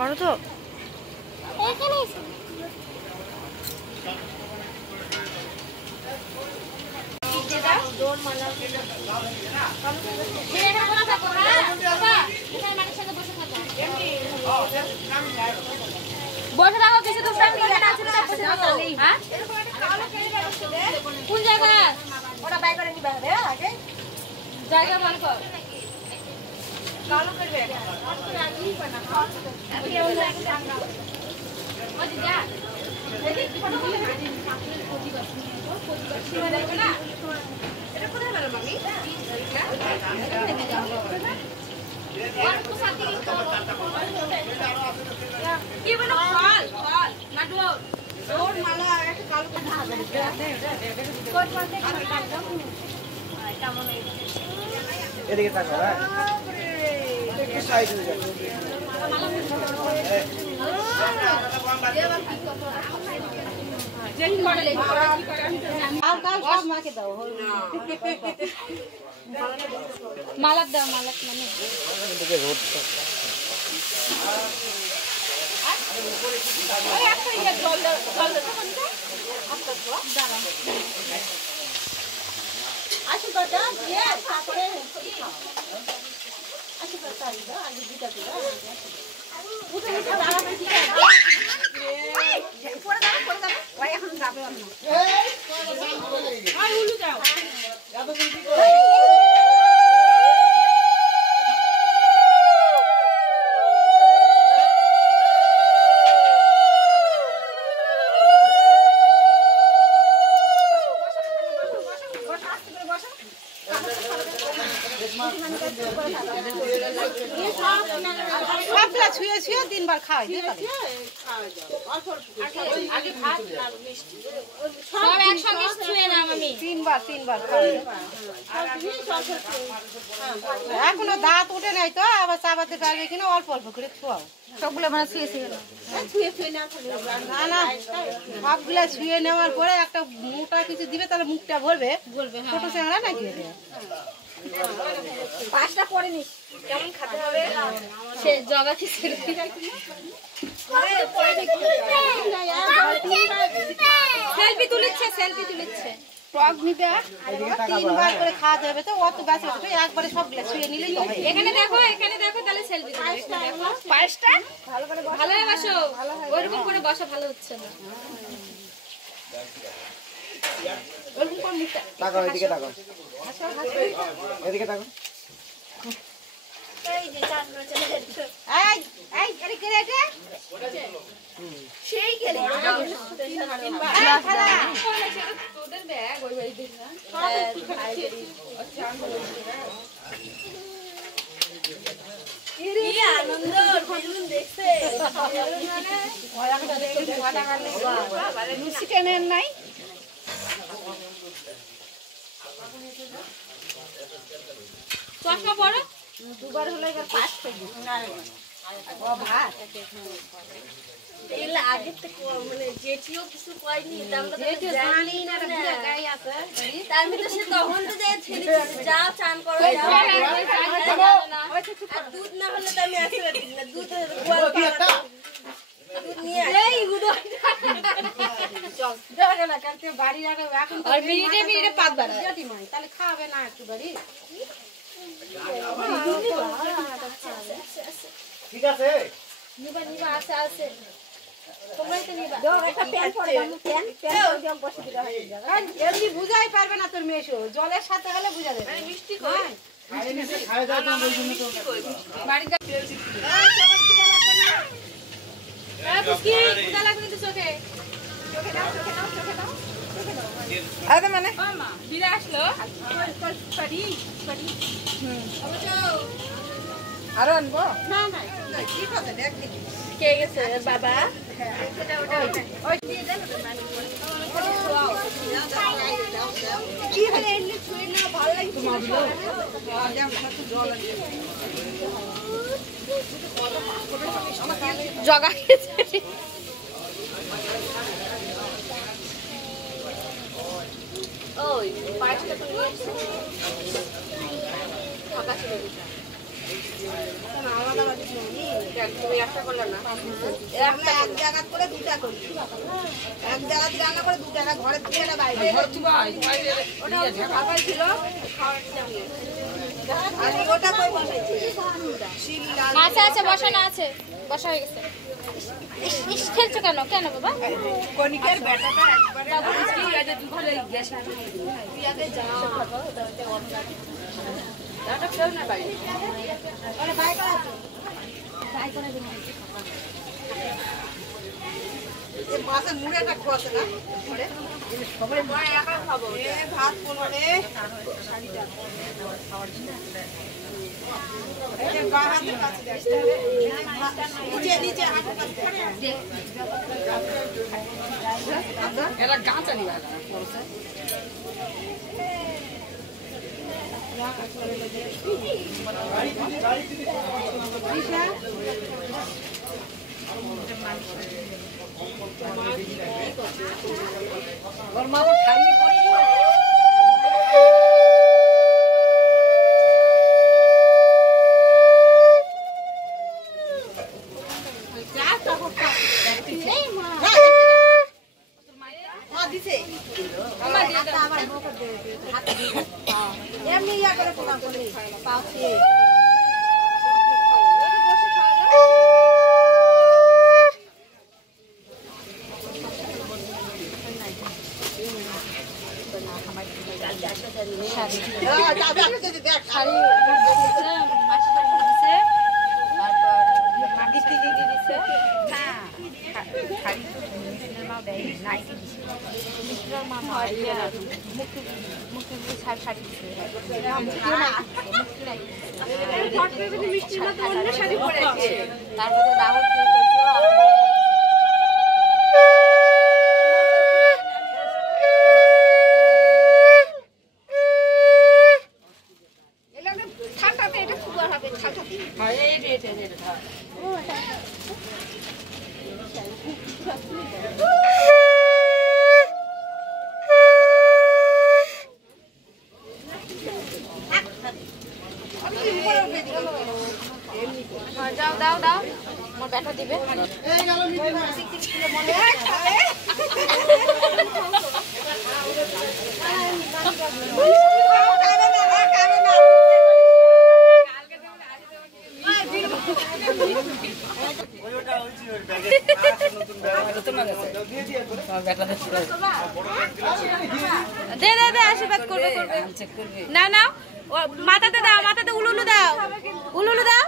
করো তো বসে থাকো কিছু তো কোন জায়গা ওটা বাই করে নিবা হবে আগে জায়গা বার কর কালো করবে এটা কোথায় গেল মামি কি বলো ফল ফল নাটু ওর মালা একটা কালো করে হবে কোট করতে কেমন এদিকে তাকাও হ্যাঁ একটু সাইড হয়ে যাও যেই মডেল আর কাল সব মাকে দাও মালাক দাও মালাক মানে এদিকে রোডটা ওই একটা ইয়া জল দাও তখন তো আস্তে আস্তে দাঁড়া আসুন দাদা দিয়ে তারপরে আসুন দাদা আগে দিটা দিবা উঠে উঠে দাঁড়া বেশি পড়ে দাও ওই এখন যাবে না আই উলু যাও সবগুলা ছুঁয়ে ছুঁয়ে 3 বার খাওয়াই দিয়ে আগে ভাত আর মিষ্টি সব একসঙ্গে ছুঁয়ে নাও আমি 3 বার খাওয়াই এখনো দাঁত উঠে নাই তো আবার চাবাতে পারবে কিনা অল্প অল্প করে খাওয়াও সবগুলো মানে ছুঁয়ে না না না সবগুলা ছুঁয়ে নেওয়ার পরে একটা মোটা কিছু দিবে তাহলে মুখটা ভরবে ছোট চ্যাংড়া নাকি পাঁচটা পরে নিস কেমন খেতে হবে সে জগা খিচুড়ি সেলফি তুলিচ্ছে টক নিবে 3 বার করে খাওয়াতে হবে তো অত গাছ উঠবে একবারে সবগুলা ছুঁয়ে নিলেই হবে এখানে দেখো তাহলে সেলফি তুলবে দেখো পায়েসটা ভালো হয় বসো ওইরকম করে বসা ভালো হচ্ছে না ওরকম করে মুখটা তাকাও এদিকে তাকাও এদিকে তাকাও এই যে চাঁদরা চলে যাচ্ছে এই আরে কে রে সেই গেলে তোদের ব্যাগ ওই বাড়ি দিস না কি আনন্দ বেলুন দেখছে লুচি কেনেন নাই চশমা পড়ো দুবার হলে এবার 5 কেজি ও ভাত এলা আগে থেকে মানে যেটিও কিছু কয়নি আমরা তো জানি না গাই আছে তার মধ্যে সে তখন তো যায় ছেড়ে যা চান করো আর দুধ না হলে তো আমি আসলে দিই না দুধ গোয়াল পাতা দুধ নিয়ে এই গুলো চল জায়গা না কালকে বাড়ি যাবে এখন আর মিনিটে পাত বাড়া যদি মাই তাহলে খাবে না একটু বাড়ি ঠিক আছে নিবা আছে তোমরাই তো নিবা দাও একটা প্যান পরে দাও প্যান ওই বসে দিতে হয় এমনি বুঝাই পারবে না তোর মেশো জলের সাথে হলে বুঝা যাবে আরে মিষ্টি কই খাই নিতে খাই দাও তো ওই জন্য তো বাড়িতে আরে বুঝকি কুদা লাগবে তো চোখে আরে মানে মামা বিরা আসলো সরি আরো আনবো না কি কথা দেখ কে গেছে বাবা ওই দিয়ে দেন কি হলে এমনি ছুঁয়ে না ভালো লাগে তোমার দিলো জগা খেয়েছে ওই পাঁচটা তো নিয়ে এসেছে ফাঁকা ছিল আলাদা বাড়ি তুমি একটা করলে না আমরা এক জায়গা করে দুটা করি এক জায়গা দিয়ে রান্না করে দু জায়গা ঘরে দিয়ে না বাইরে ওটা খাবার ছিল আর ওটা কই বসাইছি শিল লাল মাছ আছে বসানো আছে বসা হয়ে গেছে ইস খেলছো কেন কেন বাবা কনিকের ব্যাটাটা একবারে কি আছে দুপুরে গ্যাস পিয়াকে যাও দাদা কেউ না ভাই আরে ভাই করা আছে ট্রাই করে দিন এই মাছের মুড়েটা খোয়াছে না পরে সবাই মই একা খাবো এ ভাত কোনরে এই বাহাদের কাছে দেখতে নিচে নিচে হাঁটু কাছে এরা গাছ আনি ভাই ওর মা খালি করে এমনি ইয়া করে প্রণাম করে পাওছে তারপরে রাহুল ঠান্ডাতে এটা খুব হবে ঠান্ডাতে দাও দাও দাও আমার ব্যাটা দিবে দে দে দে আশীর্বাদ করবে করবে না না মাথাতে দাও মাথাতে উলুলু দাও উলুলু দাও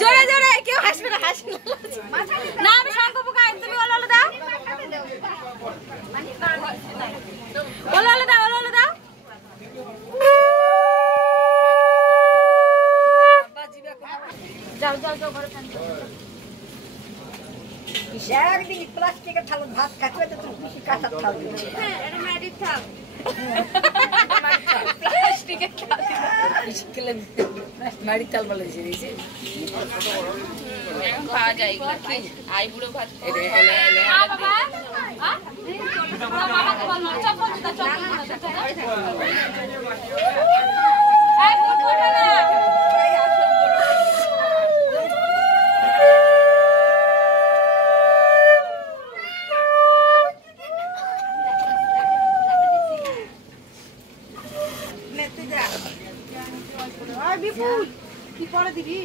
জোরে জোরে কেউ হাসবে না হাসবে না আমি শঙ্খ পোকাই তুমি ওলুলু দাও ওলুলু দাও ওলুলু দাও যাও যাও যাও ঘরে ফ্যান একদিন প্লাস্টিকের থাল ভাত খাচ্ছে তো তুমি খুশি কাঁচা থাল হ্যাঁ এটা ম্যাডিক থাক প্লাস্টিকের থাক মাড়ি তাল বলে দিয়েছে খাওয়া যায় কি আই বুড়ো ভাত এটা বাবা হ্যাঁ বাবা বল চপ্পল জুতা চপ্পল এই বুড়ো না বিপুল কি পরে দিবি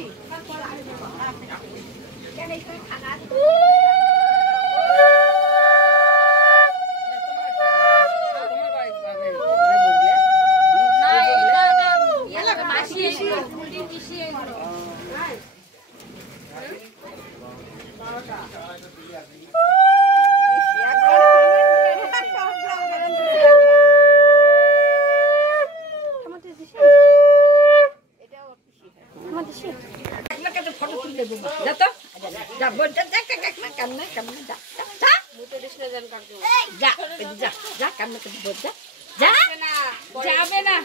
যাবে না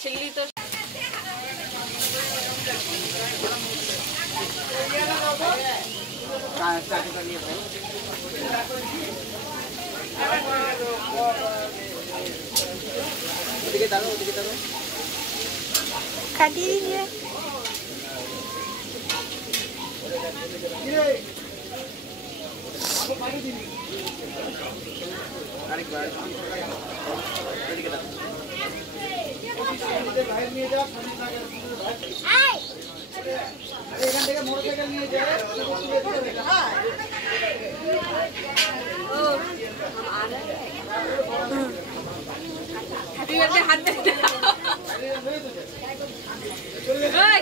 ছিলি তো কাঁচা নিয়ে ওদিকে দাঁড়াও, ওদিকে দাঁড়াও। কাটিয়ে দিয়ে আরেকবার ওদিকে দাঁড়াও। বাইরে নিয়ে যাও, এখান থেকে মোটরসাইকেল নিয়ে যায়।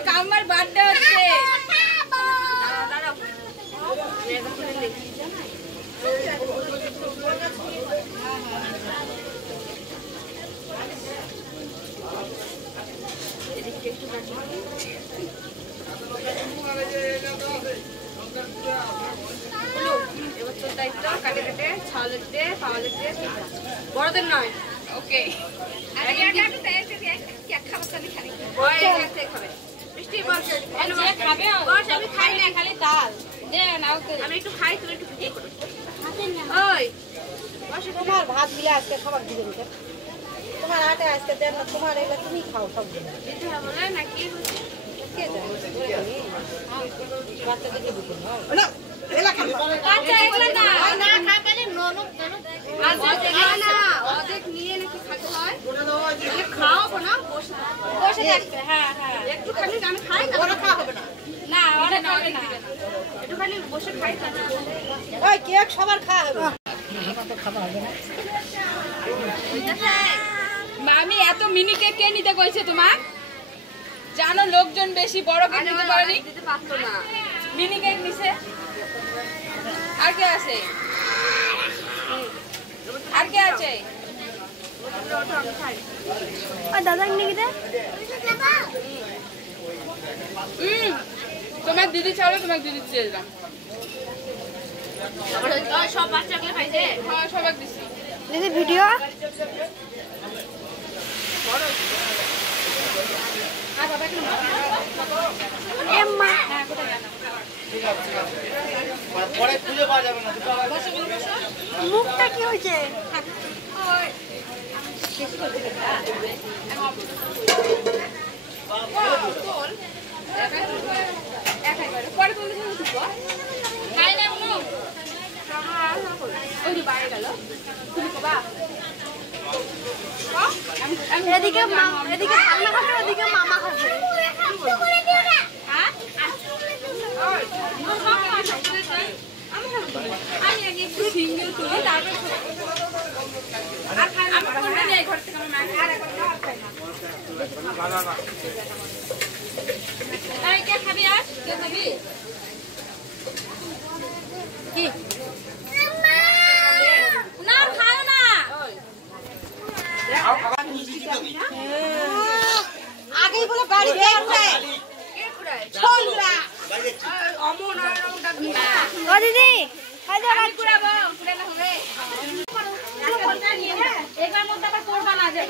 কামার বার্থডে হচ্ছে এবার তোর দায়িত্ব কাটে কাটে ছাওয়ালের দে পাওয়ালের দে বড়দের নয় ওকে আমি একটু খাই তুমি একটু তোমার ভাত গুলো আজকে খাবার দিবে দিতে তোমার আটা আজকে দেন না তোমার এগুলো তুমি খাও সবগুলো দিতে হবে নাকি কে জানে বাচ্চাদেরকে দিতে হয় না এলা খালি আচ্ছা এগুলো না না খাকালে নরম না অর্ধেক নিয়ে নাকি খেতে হয় খাওয়াবো না বসে বসে থাকবে হ্যাঁ হ্যাঁ একটু খালি আমি খাই না ওরা খাওয়া হবে না না ওরা খাবে না একটু খালি বসে খাই না ওই কেক সবার খাওয়া হবে মামি এত মিনি কেক কে নিতে কইছে তোমার জানো লোকজন বেশি বড় কেক নিতে পারেনি দিতে পারতো না মিনি কেক নিছে আর কে আছে আর কে আছে ও দাদা নিয়ে দে তোমার দিদি চাও তোমার দিদি দিয়ে দিলাম সব বাচ্চাগুলো খাইছে হ্যাঁ সবাই দিছি দিদি ভিডিও পরে খুঁজে পাওয়া যাবে না। মুখটা কি হয়েছে এদিকে এদিকে ঠান্ডা খাবে ওদিকে মামা খাবে আমি আগে একটু সিঙ্গেল তুলি তারপর আমি কোনটা নেই ঘর থেকে আমি আর এখন খাই না এই কে খাবি আর কে খাবি কি না খাও না আগেই বলে বাড়ি বেরোবে ও দিদি হাজার রাত কুড়াবো কুড়ানো হবে একবার মধ্যে আবার করবা না যে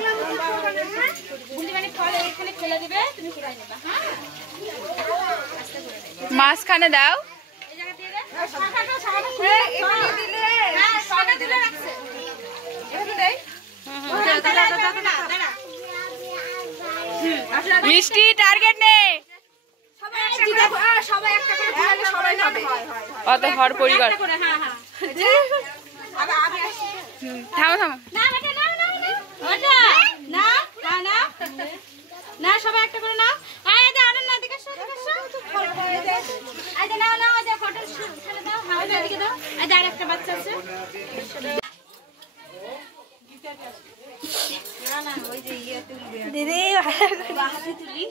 বুঝলি মানে ফল এখানে ফেলে দিবে তুমি কুড়াই নেবা হ্যাঁ মাছখানে দাও এই জায়গা দিয়ে দে শাখাটা এখানে দিলে হ্যাঁ শাখা দিলে রাখছে এখানে দেই মিষ্টি টার্গেট নে সবাই একটা করে দিলে সবাই পাবে অত হর পরিবার হ্যাঁ হ্যাঁ আমি আসি থামো থামো না না না না ওটা না না না না সবাই একটা করে নাও আয় দে আনন্দ না দিকে সব আয় দে না না ওই যে ফটো ছেড়ে দাও হাওয়া দিকে দাও আয় দে আরেকটা বাচ্চা আছে না না ওই যে ইয়ে তুলবে দিদি হাতে তুলি